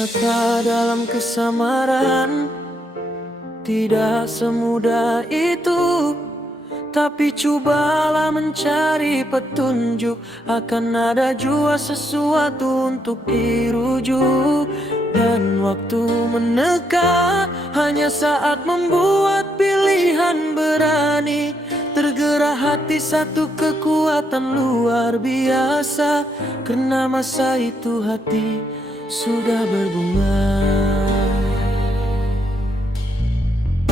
Meneka dalam kesamaran tidak semudah itu, tapi cobalah mencari petunjuk. Akan ada jua sesuatu untuk dirujuk. Dan waktu meneka hanya saat membuat pilihan berani. Tergerak hati satu kekuatan luar biasa. Karena masa itu hati sudah berbunga.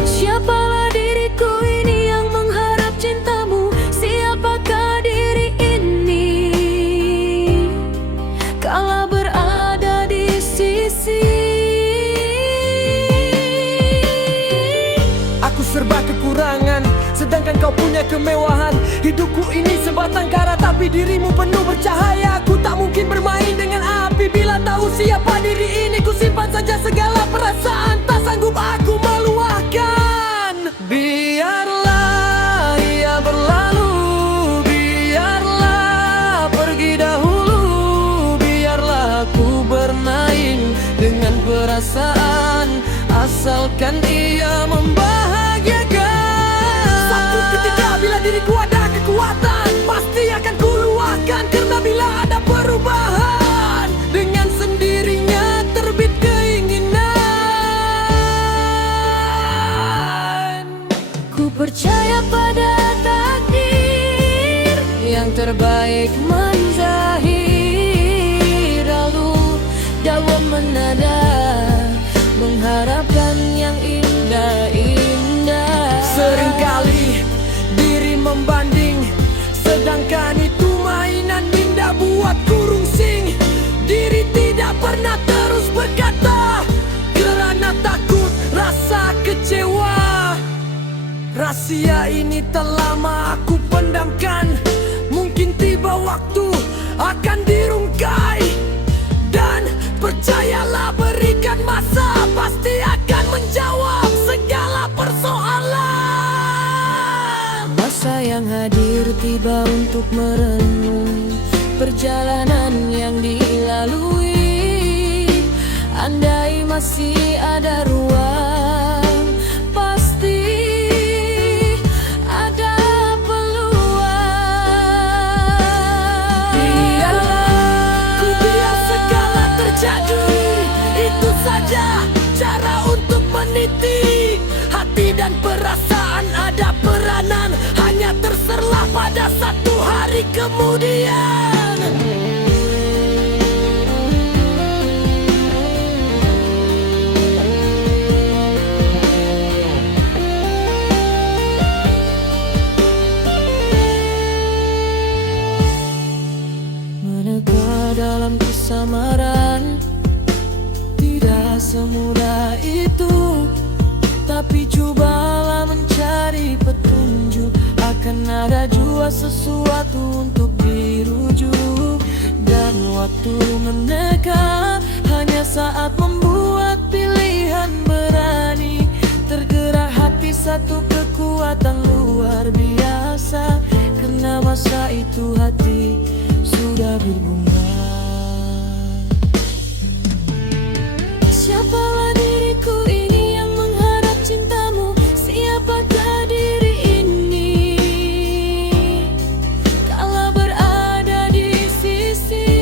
Siapalah diriku ini yang mengharap cintamu? Siapakah diri ini kala berada di sisi? Aku serba kekurangan, sedangkan kau punya kemewahan. Hidupku ini sebatang kara, tapi dirimu penuh bercahaya. Aku tak mungkin bermain dengan api. Bila tahu siapa diri ini, ku simpan saja segala perasaan. Tak sanggup aku meluahkan. Biarlah ia berlalu, biarlah pergi dahulu. Biarlah aku bermain dengan perasaan, asalkan ia membahagiakan. Satu ketika bila diriku ada kekuatan, pasti akan kuluahkan. Karena bila ada perubahan, dengan sendirinya terbit keinginan. Ku percaya pada takdir yang terbaik menzahir. Lalu dalam menada mengharapkan yang indah-indah. Seringkali diri membanding, sedangkan itu mainan minda buatku rungsing. Diri tidak pernah terus berkata, kerana takut rasa kecewa. Rahasia ini telah lama aku pendamkan. Mungkin tiba waktu akan dirungkai. Dan percayalah, berikan masa, pasti akan menjawab segala persoalan. Masa yang hadir tiba untuk merenung perjalanan yang dilalui. Andai masih ada ruang, pasti ada peluang. Biarlah ku biar segala terjadi, itu saja cara untuk meniti. Hati dan perasaan ada peranan, hanya terserlah pada satu hari kemudian. Meneka dalam kesamaran tidak semudah itu, tapi cobalah mencari petunjuk. Akan ada jua sesuatu untuk dirujuk. Dan waktu meneka hanya saat membuat pilihan berani. Tergerak hati satu kekuatan luar biasa. Karena masa itu hati sudah berbunga. Siapalah diriku ini yang mengharap cintamu? Siapakah diri ini kala berada di sisi?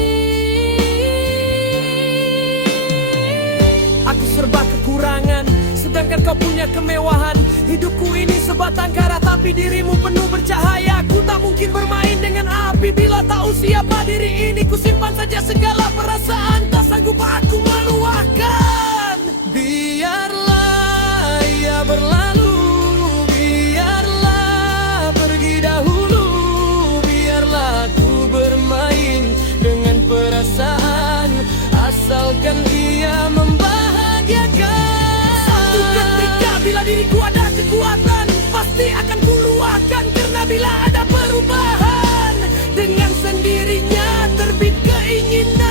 Aku serba kekurangan, sedangkan kau punya kemewahan. Hidupku ini sebatang kara, tapi dirimu penuh bercahaya. Aku tak mungkin bermain dengan api. Bila tahu siapa diri ini, ku simpan saja segala perasaan. Tak sanggup aku meluahkan. Biarlah ia berlalu, biarlah pergi dahulu. Biarlah aku bermain dengan perasaan, asalkan ia membahagiakan. Satu ketika bila diriku ada kekuatan, pasti akan kuluahkan. Karena bila ada perubahan, dengan sendirinya terbit keinginan.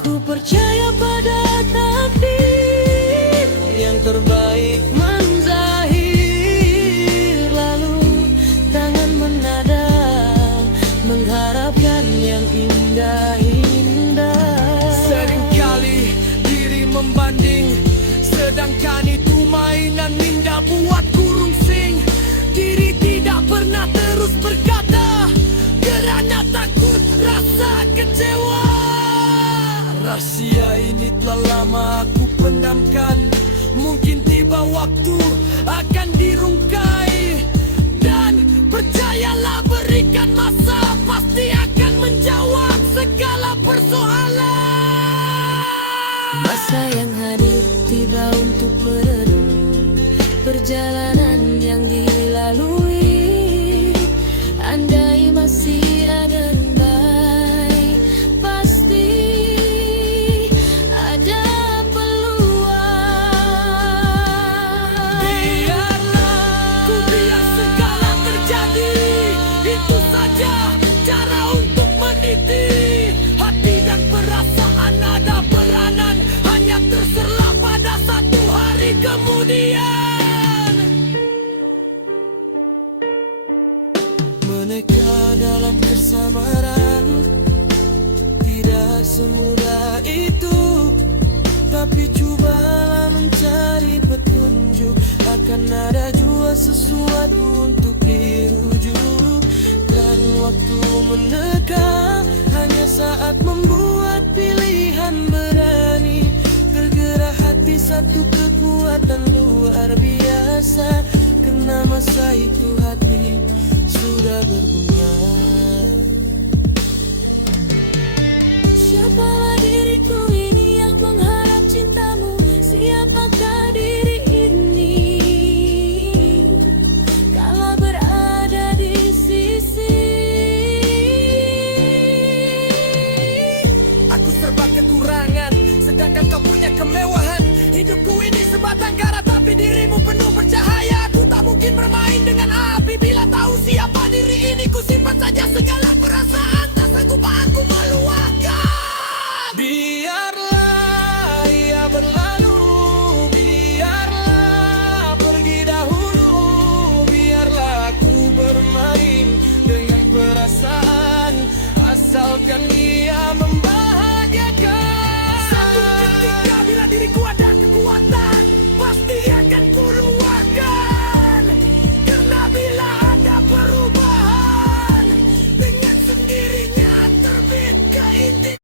Ku percaya pada takdir yang terbaik menzahir. Lalu tangan menada mengharapkan yang indah. Rahasia ini telah lama aku pendamkan. Mungkin tiba waktu akan dirungkai. Dan percayalah, berikan masa, pasti akan menjawab segala persoalan. Masa yang hadir tiba untuk merenung perjalanan yang dilalui. Andai masih ada rembai, pasti ada peluang. Biarlah ku biar segala terjadi, itu saja cara untuk meniti. Hati dan perasaan ada peranan, hanya terserah pada satu hari kemudian. Meneka dalam kesamaran tidak semudah itu, tapi cubalah mencari petunjuk. Akan ada jua sesuatu untuk dirujuk. Dan waktu meneka hanya saat membuat pilihan berani. Tergerak hati satu kekuatan luar biasa. Karena masa itu hati sudah berbunga. Siapalah diriku ini yang mengharap cintamu? Siapakah diri ini kala berada di sisi? Aku serba kekurangan, sedangkan kau punya kemewahan. Hidupku ini sebatang kara, tapi dirimu penuh bercahaya. Aku tak mungkin bermain dengan api. Bila tahu siapa diri ini, ku simpan saja segala perasaan. Tak sanggup aku